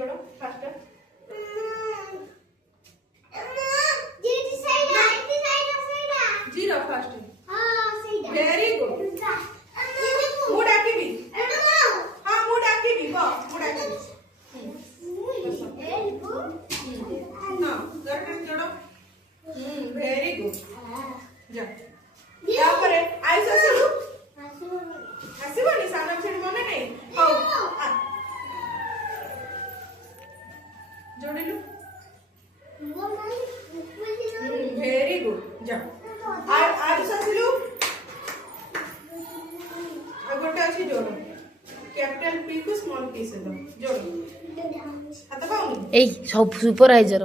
जोड़ो fast zero fast very good मुड आकीबी हां मुड आकीबी गो मुड आकीबी हां गरटे जोड़ो वेरी गुड जा या पर आइस आसीबू आसीबनी सानम छेड़ मने नहीं हो जोड़िलु वेरी गुड जा आइस आसीलु आगोटा अछि जोड़ो कैपिटल पी को स्मॉल पी से दो जोड़ो हाथ पाउनी এই সব সুপারভাইজার